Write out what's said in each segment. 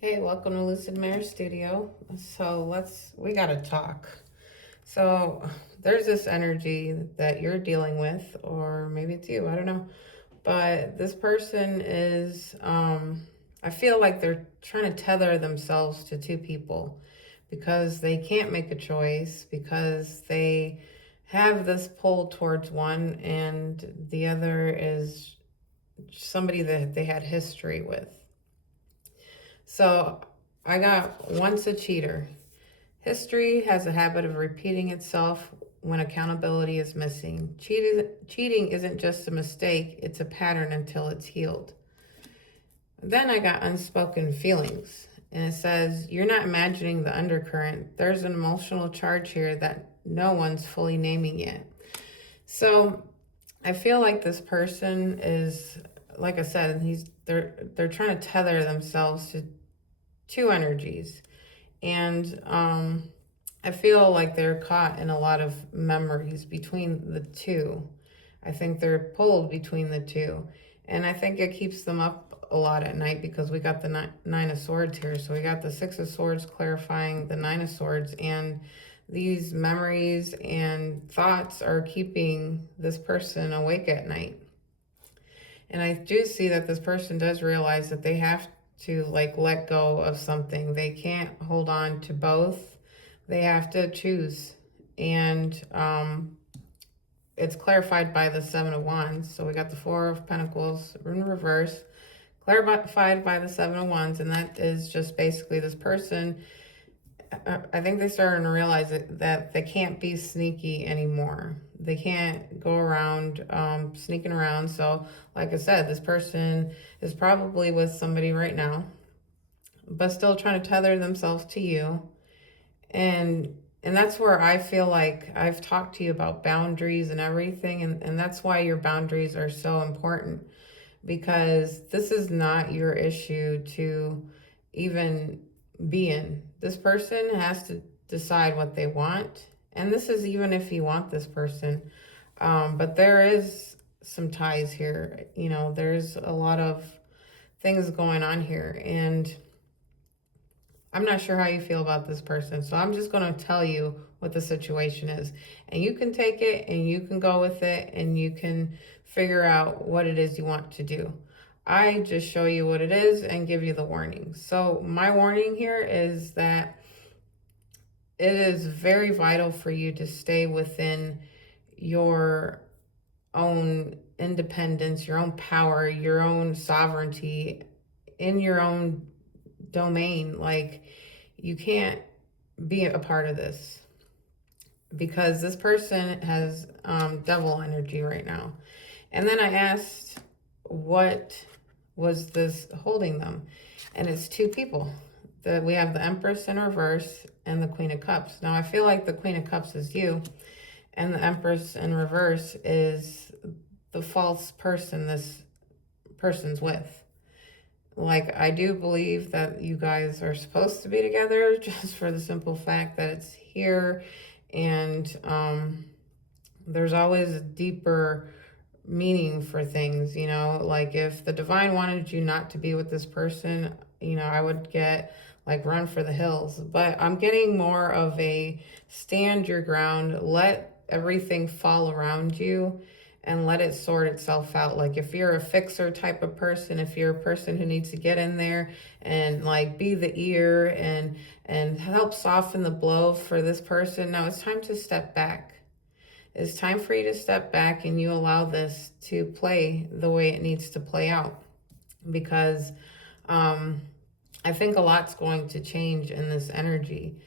Hey, welcome to Lucid Mare Studio. We gotta talk. So there's this energy that you're dealing with, or maybe it's you, I don't know. But this person is, I feel like they're trying to tether themselves to two people because they can't make a choice, because they have this pull towards one and the other is somebody that they had history with. So I got once a cheater. History has a habit of repeating itself when accountability is missing. Cheating isn't just a mistake, it's a pattern until it's healed. Then I got unspoken feelings. And it says, you're not imagining the undercurrent. There's an emotional charge here that no one's fully naming yet. So I feel like this person is, like I said, they're trying to tether themselves to two energies. And I feel like they're caught in a lot of memories between the two. I think they're pulled between the two. And I think it keeps them up a lot at night because we got the Nine of Swords here. So we got the Six of Swords clarifying the Nine of Swords. And these memories and thoughts are keeping this person awake at night. And I do see that this person does realize that they have to let go of something. They can't hold on to both. They have to choose. And it's clarified by the Seven of Wands. So we got the Four of Pentacles in reverse, clarified by the Seven of Wands. And that is just basically this person, I think they started to realize that they can't be sneaky anymore. They can't go around sneaking around. So like I said, this person is probably with somebody right now, but still trying to tether themselves to you. And that's where I feel like I've talked to you about boundaries and everything. And that's why your boundaries are so important, because this is not your issue to even be in. This person has to decide what they want. And this is even if you want this person. But there is some ties here. You know, there's a lot of things going on here. And I'm not sure how you feel about this person. So I'm just going to tell you what the situation is. And you can take it and you can go with it and you can figure out what it is you want to do. I just show you what it is and give you the warning. So my warning here is that it is very vital for you to stay within your own independence, your own power, your own sovereignty in your own domain. Like, you can't be a part of this because this person has devil energy right now. And then I asked, what was this holding them? And it's two people. We have the Empress in reverse and the Queen of Cups. Now I feel like the Queen of Cups is you, and the Empress in reverse is the false person this person's with. Like, I do believe that you guys are supposed to be together, just for the simple fact that it's here. And there's always a deeper meaning for things, you know. Like, if the divine wanted you not to be with this person, you know, I would get like run for the hills. But I'm getting more of a stand your ground, let everything fall around you and let it sort itself out. Like, if you're a fixer type of person, if you're a person who needs to get in there and like be the ear and help soften the blow for this person, now it's time to step back. It's time for you to step back and you allow this to play the way it needs to play out. Because I think a lot's going to change in this energy.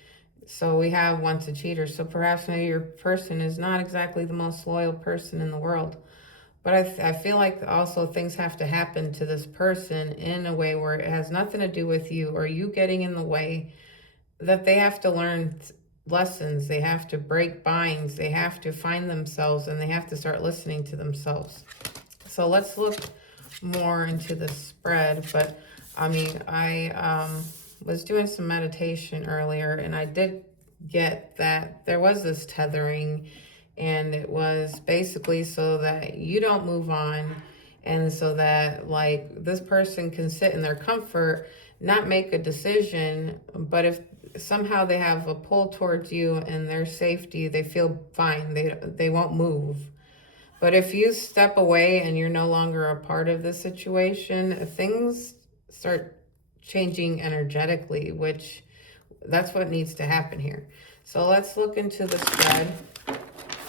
So we have once a cheater. So perhaps maybe your person is not exactly the most loyal person in the world. But I feel like also things have to happen to this person in a way where it has nothing to do with you or you getting in the way, that they have to learn lessons. They have to break binds. They have to find themselves and they have to start listening to themselves. So let's look more into the spread. But I mean, I was doing some meditation earlier and I did get that there was this tethering, and it was basically so that you don't move on and so that like this person can sit in their comfort not make a decision, but if somehow they have a pull towards you and their safety, they feel fine. They won't move. But if you step away and you're no longer a part of the situation, things start changing energetically, which that's what needs to happen here. So let's look into the spread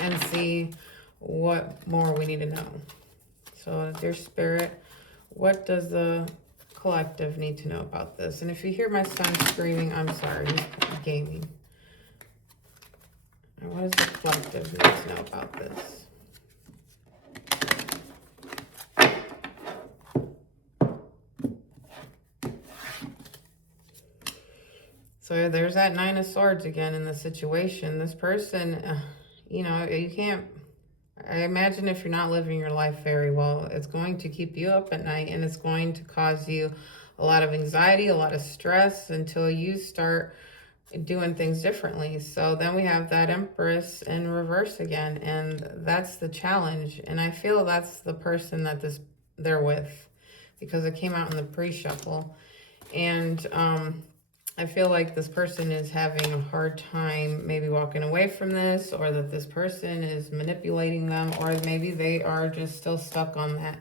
and see what more we need to know. So dear Spirit, what does the collective need to know about this? And if you hear my son screaming, I'm sorry, he's gaming. And what does the collective need to know about this? So there's that Nine of Swords again in the situation. This person, you know, you can't, I imagine if you're not living your life very well, it's going to keep you up at night, and it's going to cause you a lot of anxiety, a lot of stress until you start doing things differently. So then we have that Empress in reverse again, and that's the challenge. And I feel that's the person that they're with, because it came out in the pre-shuffle. And I feel like this person is having a hard time maybe walking away from this, or that this person is manipulating them, or maybe they are just still stuck on that.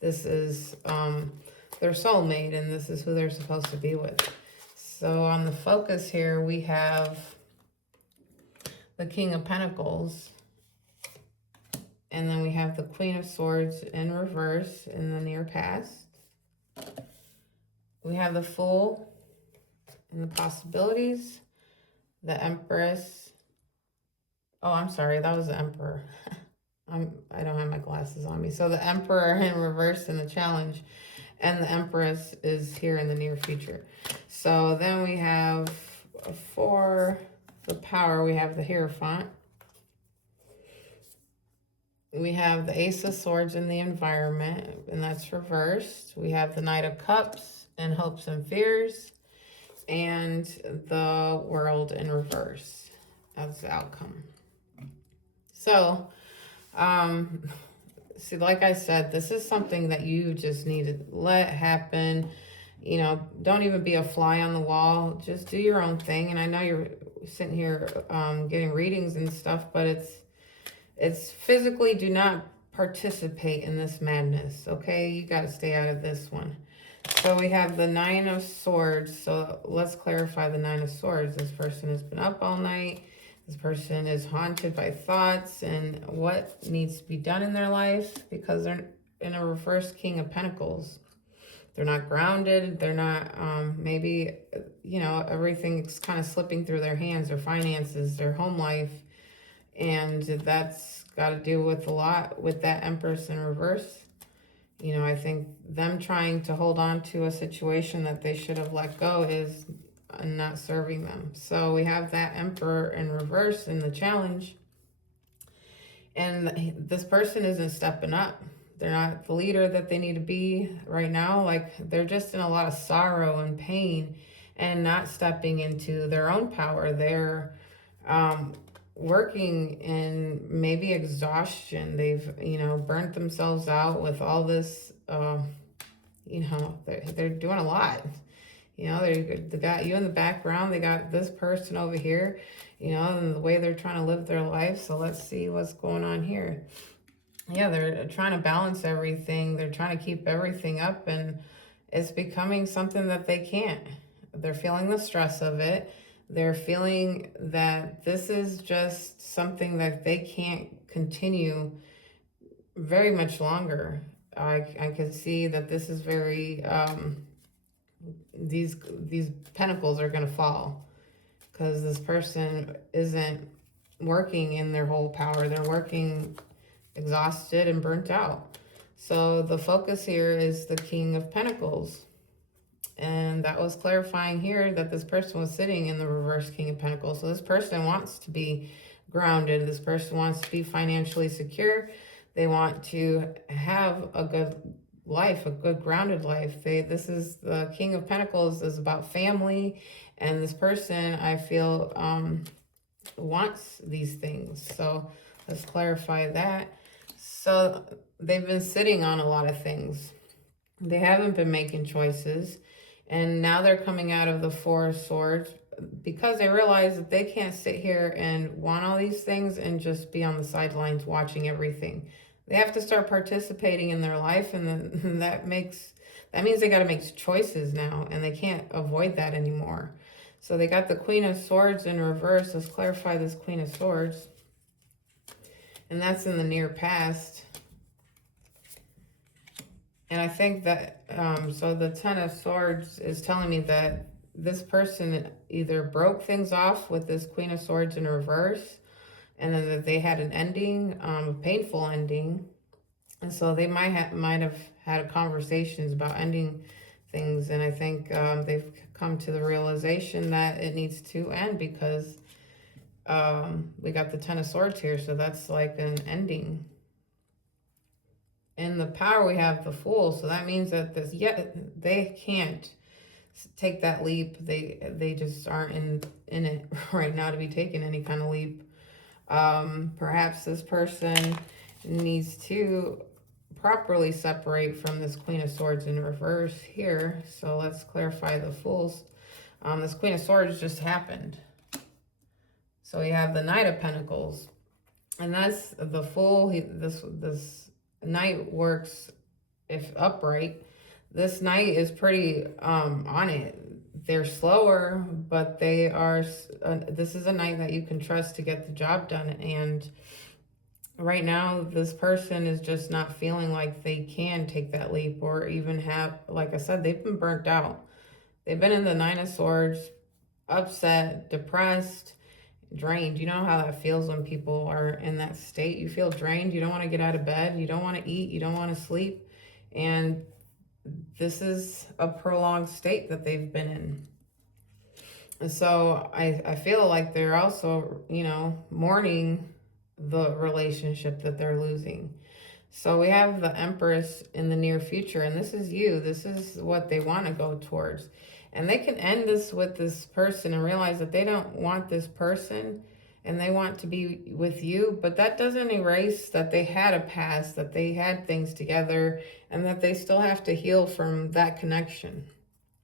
This is their soulmate, and this is who they're supposed to be with. So on the focus here, we have the King of Pentacles, and then we have the Queen of Swords in reverse in the near past. We have the Fool and the possibilities, the Empress. Oh, I'm sorry, that was the Emperor. I don't have my glasses on me. So the Emperor in reverse in the challenge, and the Empress is here in the near future. So then we have for the Power, we have the Hierophant. We have the Ace of Swords in the Environment, and that's reversed. We have the Knight of Cups and Hopes and Fears, and the World in reverse as the outcome. So, see, like I said, this is something that you just need to let happen. You know, don't even be a fly on the wall. Just do your own thing. And I know you're sitting here getting readings and stuff, but it's physically, do not participate in this madness, okay? You got to stay out of this one. So we have the Nine of Swords. So let's clarify the Nine of Swords. This person has been up all night. This person is haunted by thoughts and what needs to be done in their life, because they're in a reverse King of Pentacles. They're not grounded. They're not, maybe, you know, everything's kind of slipping through their hands, their finances, their home life. And that's got to do with a lot with that Empress in reverse. You know, I think them trying to hold on to a situation that they should have let go is not serving them. So we have that Emperor in reverse in the challenge. And this person isn't stepping up. They're not the leader that they need to be right now. Like, they're just in a lot of sorrow and pain and not stepping into their own power. They're working in maybe exhaustion. They've, you know, burnt themselves out with all this, you know, they're doing a lot. You know, they got you in the background. They got this person over here, you know, and the way they're trying to live their life. So let's see what's going on here. Yeah, they're trying to balance everything. They're trying to keep everything up, and it's becoming something that they can't. They're feeling the stress of it. They're feeling that this is just something that they can't continue very much longer. I can see that this is very, these pentacles are going to fall, because this person isn't working in their whole power. They're working exhausted and burnt out. So the focus here is the King of Pentacles. And that was clarifying here that this person was sitting in the reverse King of Pentacles. So this person wants to be grounded. This person wants to be financially secure. They want to have a good life, a good grounded life. This is the King of Pentacles is about family. And this person, I feel, wants these things. So let's clarify that. So they've been sitting on a lot of things. They haven't been making choices. And now they're coming out of the Four of Swords because they realize that they can't sit here and want all these things and just be on the sidelines watching everything. They have to start participating in their life, and then that means they got to make choices now, and they can't avoid that anymore. So they got the Queen of Swords in reverse. Let's clarify this Queen of Swords. And that's in the near past. And I think that, so the Ten of Swords is telling me that this person either broke things off with this Queen of Swords in reverse, and then that they had an ending, a painful ending. And so they might have had conversations about ending things. And I think they've come to the realization that it needs to end because we got the Ten of Swords here. So that's like an ending. In the Power, we have the Fool. So that means that they can't take that leap. They just aren't in it right now to be taking any kind of leap. Perhaps this person needs to properly separate from this Queen of Swords in reverse here. So let's clarify the Fools. This Queen of Swords just happened. So we have the Knight of Pentacles. And that's the Fool. This Knight works if upright. This Knight is pretty on it. They're slower, but they are, this is a Knight that you can trust to get the job done. And right now, this person is just not feeling like they can take that leap or even have, like I said, they've been burnt out. They've been in the Nine of Swords, upset, depressed, drained. You know how that feels when people are in that state. You feel drained. You don't want to get out of bed. You don't want to eat. You don't want to sleep. And this is a prolonged state that they've been in. And so I feel like they're also, mourning the relationship that they're losing. So we have the Empress in the near future, and this is you. This is what they want to go towards. And they can end this with this person and realize that they don't want this person and they want to be with you. But that doesn't erase that they had a past, that they had things together, and that they still have to heal from that connection.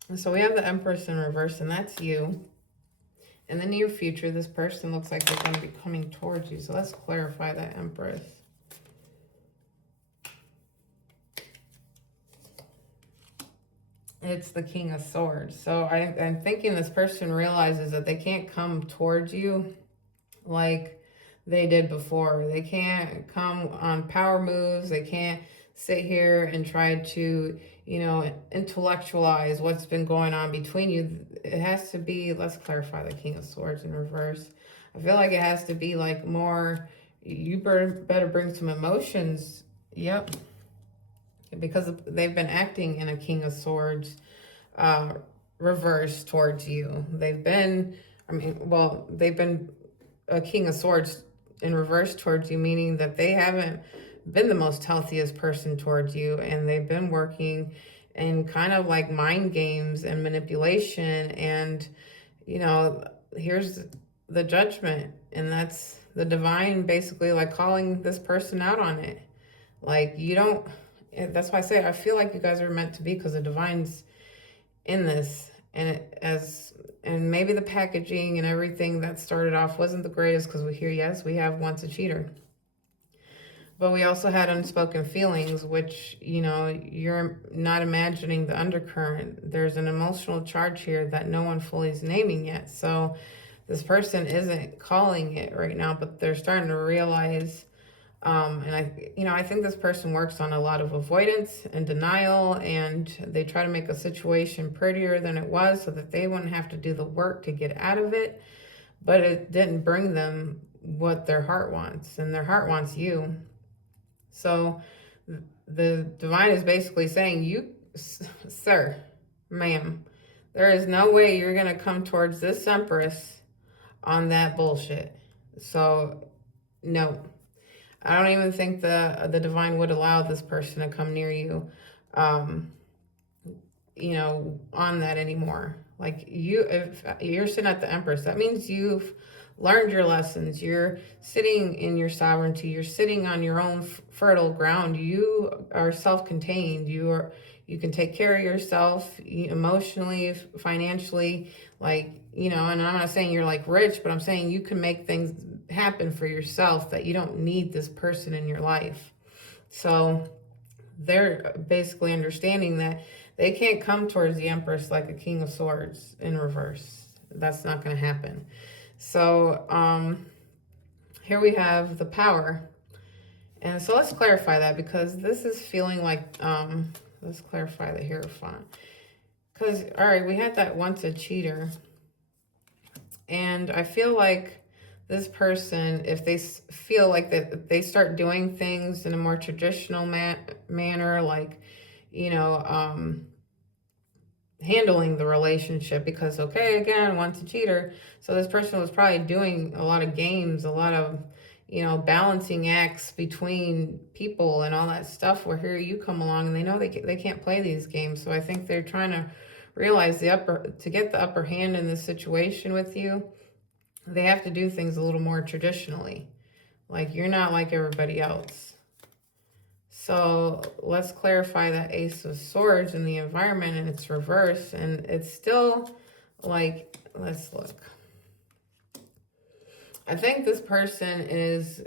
And so we have the Empress in reverse, and that's you. In the near future, this person looks like they're going to be coming towards you. So let's clarify that Empress. It's the King of Swords. So I'm thinking this person realizes that they can't come towards you like they did before. They can't come on power moves. They can't sit here and try to, intellectualize what's been going on between you. It has to be, let's clarify the King of Swords in reverse. I feel like it has to be like more, you better bring some emotions. Yep. Because they've been acting in a King of Swords reverse towards you. They've been a King of Swords in reverse towards you, meaning that they haven't been the most healthiest person towards you, and they've been working in kind of like mind games and manipulation. And, here's the Judgment, and that's the divine basically like calling this person out on it. Like, that's why I say I feel like you guys are meant to be, because the divine's in this, and maybe the packaging and everything that started off wasn't the greatest, because we have once a cheater, but we also had unspoken feelings, which you're not imagining the undercurrent. There's an emotional charge here that no one fully is naming yet. So this person isn't calling it right now, but they're starting to realize. And I think this person works on a lot of avoidance and denial, and they try to make a situation prettier than it was so that they wouldn't have to do the work to get out of it. But it didn't bring them what their heart wants, and their heart wants you. So the divine is basically saying, you, sir, ma'am, there is no way you're going to come towards this Empress on that bullshit. So, no. I don't even think the divine would allow this person to come near you, on that anymore. Like, if you're sitting at the Empress, that means you've learned your lessons. You're sitting in your sovereignty. You're sitting on your own fertile ground. You are self-contained. You you can take care of yourself emotionally, financially, like, and I'm not saying you're like rich, but I'm saying you can make things happen for yourself, that you don't need this person in your life. So they're basically understanding that they can't come towards the Empress like a King of Swords in reverse. That's not going to happen. So here we have the Power. And so let's clarify that, because this is feeling like, let's clarify the Hierophant. Because, all right, we had that once a cheater. And I feel like this person, if they feel like that they start doing things in a more traditional manner, like, handling the relationship, because, okay, again, once a cheater. So this person was probably doing a lot of games, a lot of, balancing acts between people and all that stuff, where here you come along and they know they can't play these games. So I think they're trying to realize to get the upper hand in this situation with you, they have to do things a little more traditionally. Like, you're not like everybody else. So let's clarify that Ace of Swords in the environment, and it's reversed, and it's still like, let's look. I think this person is,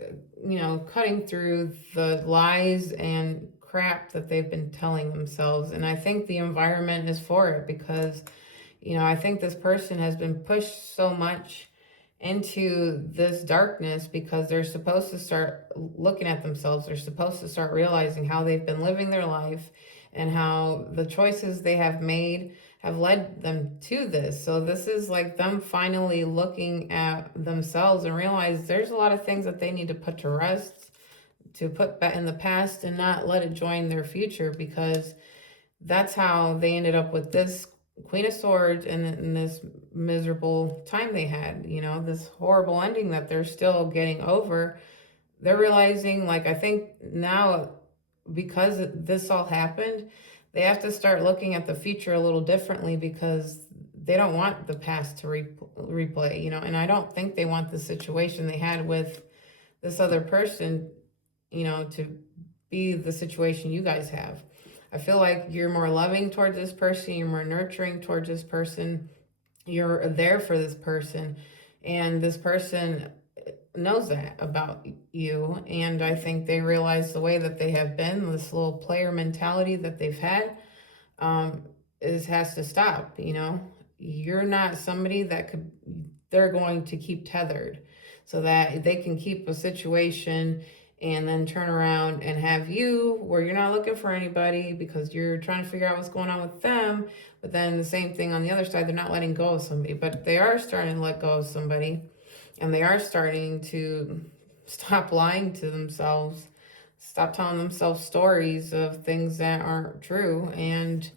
cutting through the lies and crap that they've been telling themselves. And I think the environment is for it, because, I think this person has been pushed so much into this darkness, because they're supposed to start looking at themselves. They're supposed to start realizing how they've been living their life, and how the choices they have made have led them to this. So this is like them finally looking at themselves and realize there's a lot of things that they need to put to rest, to put back in the past, and not let it join their future, because that's how they ended up with this Queen of Swords and this miserable time they had, this horrible ending that they're still getting over. They're realizing, like, I think now, because this all happened, they have to start looking at the future a little differently, because they don't want the past to replay, and I don't think they want the situation they had with this other person, to be the situation you guys have. I feel like you're more loving towards this person, you're more nurturing towards this person, you're there for this person, and this person knows that about you. And I think they realize the way that they have been, this little player mentality that they've had, has to stop. You're not somebody that they're going to keep tethered, so that they can keep a situation and then turn around and have you where you're not looking for anybody, because you're trying to figure out what's going on with them. But then the same thing on the other side, they're not letting go of somebody, but they are starting to let go of somebody, and they are starting to stop lying to themselves, stop telling themselves stories of things that aren't true. And,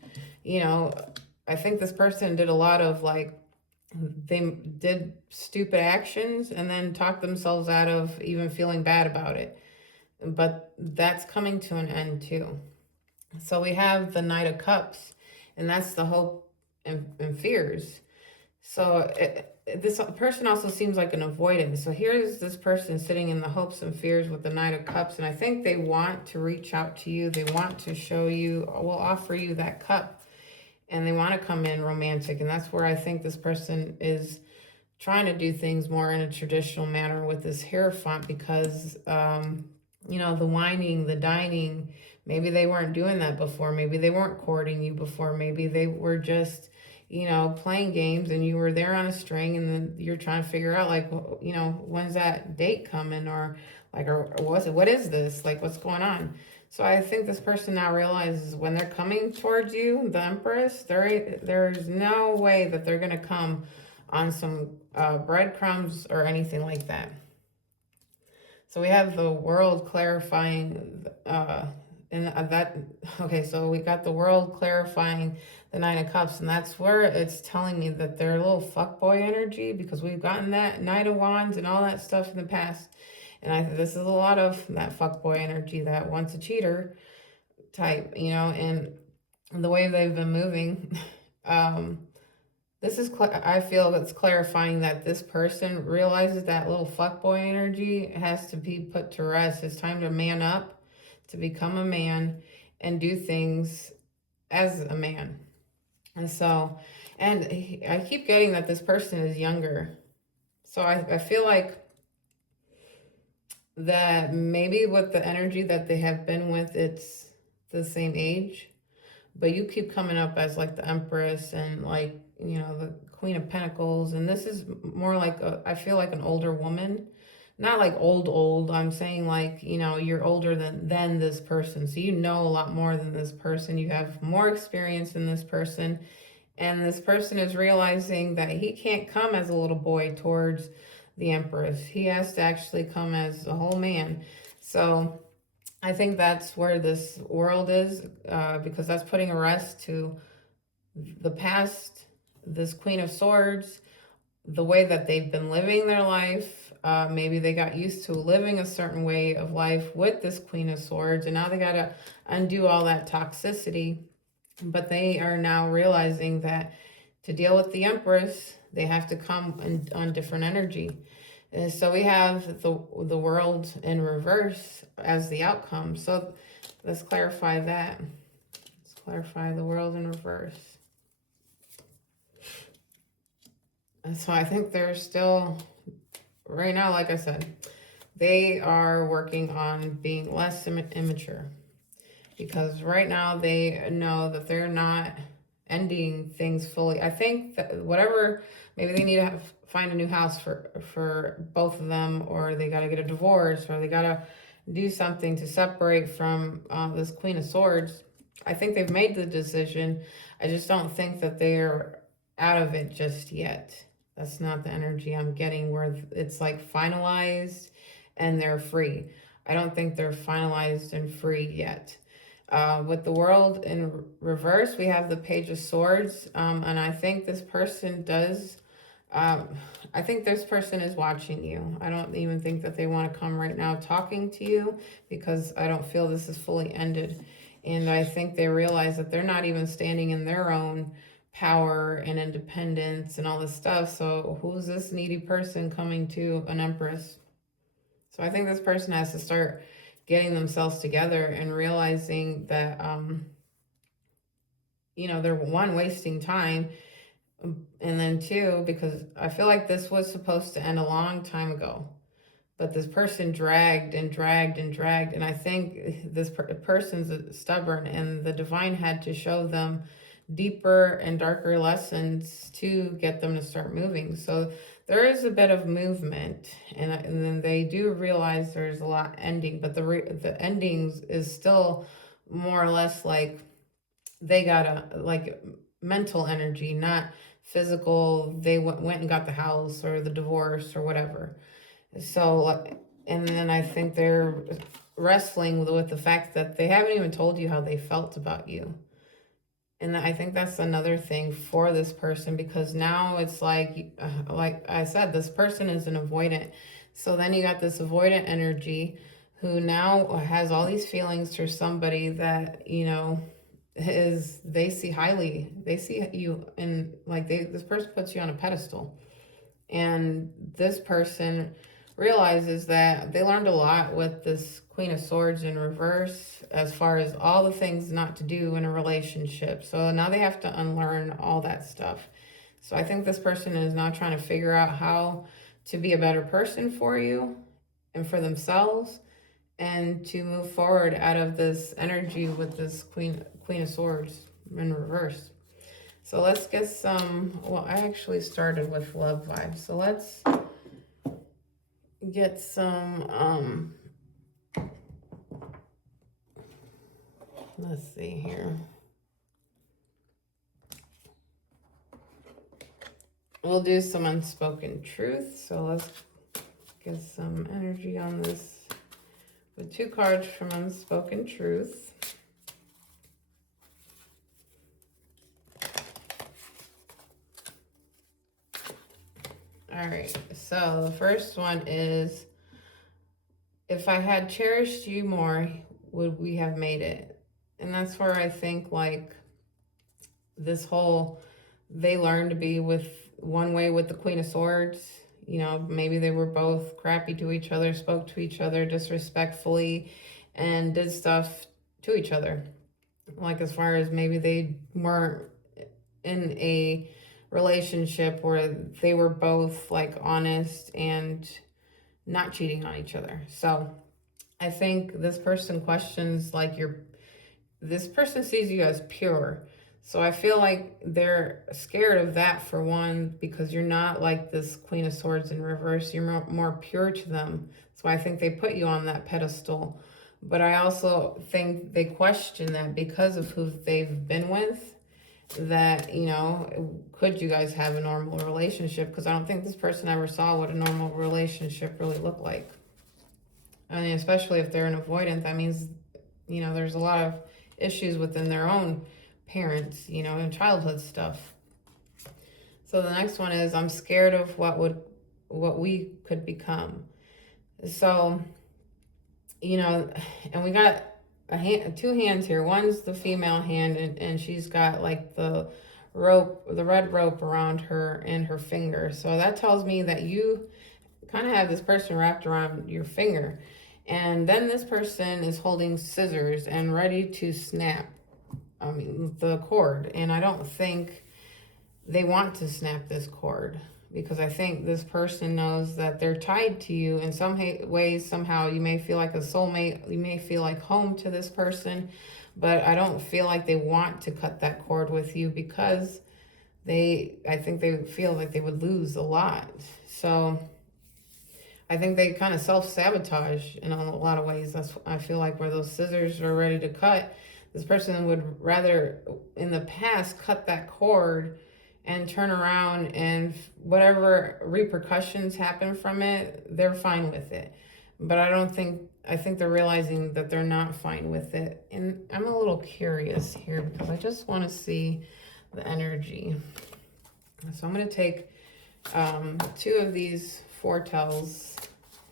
I think this person did a lot of, like, they did stupid actions and then talked themselves out of even feeling bad about it. But that's coming to an end too. So we have the Knight of Cups, and that's the hope and fears. So this person also seems like an avoidance. So here's this person sitting in the hopes and fears with the Knight of Cups, and I think they want to reach out to you. They want to show you, will offer you that cup, and they want to come in romantic. And that's where I think this person is trying to do things more in a traditional manner with this Hierophant, because the whining, the dining, maybe they weren't doing that before. Maybe they weren't courting you before. Maybe they were just, playing games, and you were there on a string, and then you're trying to figure out, like, when's that date coming, or like, or what is this? Like, what's going on? So I think this person now realizes when they're coming towards you, the Empress, there's no way that they're going to come on some breadcrumbs or anything like that. So we have the World clarifying, okay, so we got the World clarifying the Nine of Cups, and that's where it's telling me that they're a little fuckboy energy, because we've gotten that Knight of Wands and all that stuff in the past. And this is a lot of that fuckboy energy, that once a cheater type, and the way they've been moving. This is, I feel it's clarifying that this person realizes that little fuckboy energy has to be put to rest. It's time to man up, to become a man, and do things as a man. And so, and I keep getting that this person is younger. So I feel like that maybe with the energy that they have been with, it's the same age. But you keep coming up as like the Empress and like, you know, the Queen of Pentacles. And this is more like I feel like an older woman. Not like old. I'm saying like, you know, you're older than this person. So you know a lot more than this person. You have more experience than this person. And this person is realizing that he can't come as a little boy towards the Empress. He has to actually come as a whole man. So I think that's where this world is, because that's putting a rest to the past, this Queen of Swords, the way that they've been living their life. Maybe they got used to living a certain way of life with this Queen of Swords, and now they got to undo all that toxicity. But they are now realizing that to deal with the Empress, they have to come on different energy. And so we have the world in reverse as the outcome. So let's clarify that. Let's clarify the world in reverse. And so I think they're still, right now, like I said, they are working on being less immature. Because right now they know that they're not ending things fully. I think that whatever, maybe they need to find a new house for both of them, or they got to get a divorce, or they got to do something to separate from this Queen of Swords. I think they've made the decision. I just don't think that they're out of it just yet. That's not the energy I'm getting, where it's like finalized and they're free. I don't think they're finalized and free yet. With the world in reverse, we have the Page of Swords. And I think this person does, I think this person is watching you. I don't even think that they want to come right now talking to you, because I don't feel this is fully ended. And I think they realize that they're not even standing in their own power and independence and all this stuff. So who's this needy person coming to an Empress? So I think this person has to start getting themselves together and realizing that, you know, they're one, wasting time. And then two, because I feel like this was supposed to end a long time ago. But this person dragged and dragged and dragged. And I think this person's stubborn, and the divine had to show them deeper and darker lessons to get them to start moving. So there is a bit of movement, and then they do realize there's a lot ending, but the endings is still more or less like they got a like mental energy, not physical. They went and got the house or the divorce or whatever. So, and then I think they're wrestling with the fact that they haven't even told you how they felt about you. And I think that's another thing for this person, because now it's like I said, this person is an avoidant. So then you got this avoidant energy who now has all these feelings for somebody that, you know, they see highly. They see you, and like this person puts you on a pedestal. And this person realizes that they learned a lot with this Queen of Swords in reverse, as far as all the things not to do in a relationship. So now they have to unlearn all that stuff. So I think this person is now trying to figure out how to be a better person for you and for themselves, and to move forward out of this energy with this Queen of Swords in reverse. So let's get some, well, I actually started with love vibes. So let's get some, let's see here. We'll do some unspoken truth. So let's get some energy on this with 2 cards from unspoken truth. All right, so the first one is, if I had cherished you more, would we have made it? And that's where I think like this whole, they learned to be with one way with the Queen of Swords. You know, maybe they were both crappy to each other, spoke to each other disrespectfully, and did stuff to each other. Like as far as maybe they weren't in a relationship where they were both like honest and not cheating on each other. So I think this person questions like this person sees you as pure. So I feel like they're scared of that for one, because you're not like this Queen of Swords in reverse. You're more pure to them. So I think they put you on that pedestal. But I also think they question that because of who they've been with, that, could you guys have a normal relationship? Because I don't think this person ever saw what a normal relationship really looked like. I mean, especially if they're an avoidant, that means, there's a lot of issues within their own parents, and childhood stuff. So the next one is, I'm scared of what we could become. So, and we got two hands here. One's the female hand, and she's got like the red rope around her and her finger. So that tells me that you kind of have this person wrapped around your finger. And then this person is holding scissors and ready to snap, the cord. And I don't think they want to snap this cord, because I think this person knows that they're tied to you in some ways. Somehow you may feel like a soulmate, you may feel like home to this person, but I don't feel like they want to cut that cord with you, because I think they feel like they would lose a lot. So I think they kind of self-sabotage in a lot of ways. I feel like where those scissors are ready to cut, this person would rather in the past cut that cord and turn around, and whatever repercussions happen from it, they're fine with it. But I think they're realizing that they're not fine with it. And I'm a little curious here, because I just want to see the energy. So I'm going to take two of these foretells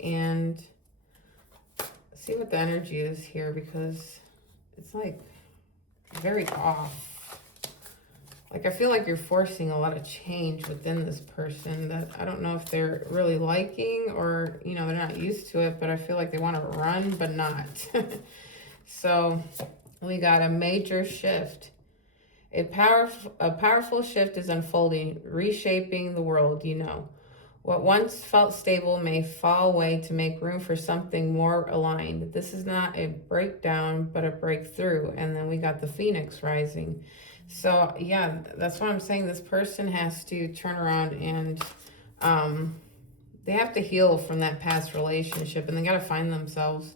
and see what the energy is here, because it's like very off. Like I feel like you're forcing a lot of change within this person that I don't know if they're really liking, or they're not used to it, but I feel like they want to run but not. So we got a major shift. A powerful shift is unfolding, reshaping the world. What once felt stable may fall away to make room for something more aligned. This is not a breakdown, but a breakthrough. And then we got the phoenix rising. So yeah, that's what I'm saying. This person has to turn around and they have to heal from that past relationship, and they got to find themselves,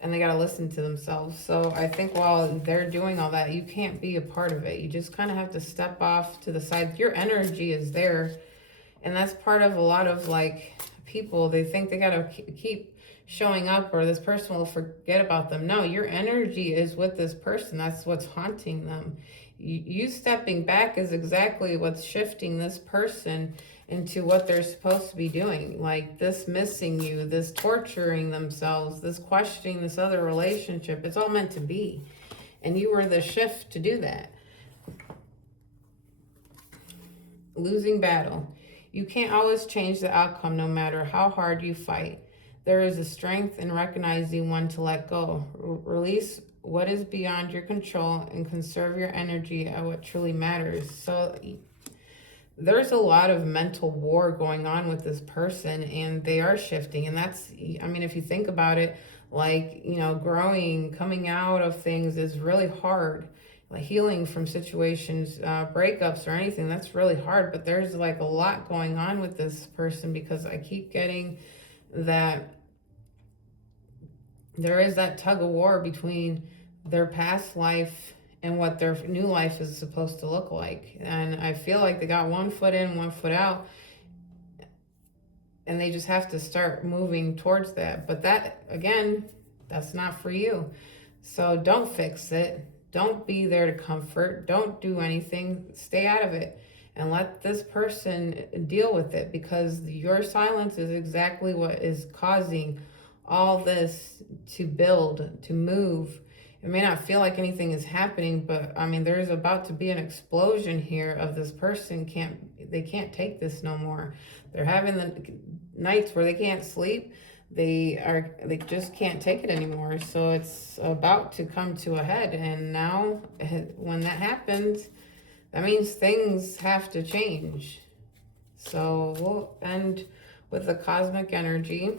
and they got to listen to themselves. So I think while they're doing all that, you can't be a part of it. You just kind of have to step off to the side. Your energy is there. And that's part of a lot of like people, they think they got to keep showing up, or this person will forget about them. No, your energy is with this person. That's what's haunting them. You stepping back is exactly what's shifting this person into what they're supposed to be doing. Like this missing you, this torturing themselves, this questioning this other relationship. It's all meant to be. And you were the shift to do that. Losing battle. You can't always change the outcome no matter how hard you fight. There is a strength in recognizing when to let go. Release what is beyond your control and conserve your energy at what truly matters. So there's a lot of mental war going on with this person, and they are shifting. And that's, if you think about it, like, growing, coming out of things is really hard. Like healing from situations, breakups or anything, that's really hard. But there's like a lot going on with this person, because I keep getting that there is that tug of war between their past life and what their new life is supposed to look like. And I feel like they got one foot in, one foot out, and they just have to start moving towards that. But that, again, that's not for you. So don't fix it. Don't be there to comfort. Don't do anything. Stay out of it and let this person deal with it, because your silence is exactly what is causing all this to build, to move. It may not feel like anything is happening, but there's about to be an explosion here of this person they can't take this no more. They're having the nights where they can't sleep. They just can't take it anymore. So it's about to come to a head. And now when that happens, that means things have to change. So we'll end with the cosmic energy.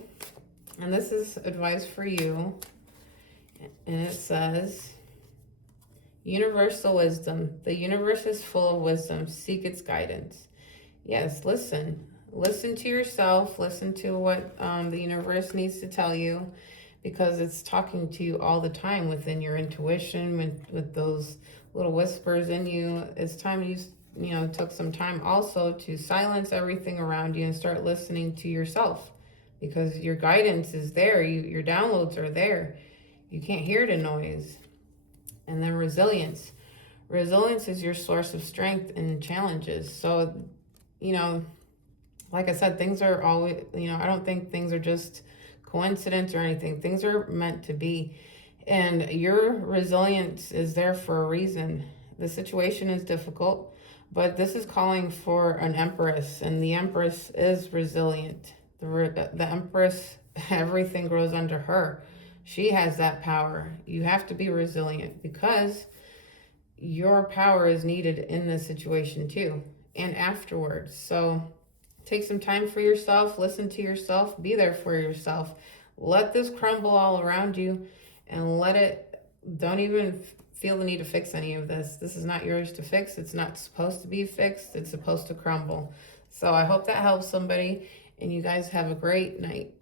And this is advice for you. And it says, universal wisdom. The universe is full of wisdom. Seek its guidance. Yes, listen. Listen to yourself. Listen to what the universe needs to tell you, because it's talking to you all the time within your intuition, with those little whispers in you. It's time you took some time also to silence everything around you and start listening to yourself, because your guidance is there. Your downloads are there. You can't hear the noise. And then resilience. Resilience is your source of strength in challenges. So, like I said, things are always, I don't think things are just coincidence or anything. Things are meant to be. And your resilience is there for a reason. The situation is difficult, but this is calling for an Empress, and the Empress is resilient. The Empress, everything grows under her. She has that power. You have to be resilient, because your power is needed in this situation too, and afterwards. So take some time for yourself, listen to yourself, be there for yourself. Let this crumble all around you, and don't even feel the need to fix any of this. This is not yours to fix. It's not supposed to be fixed. It's supposed to crumble. So I hope that helps somebody, and you guys have a great night.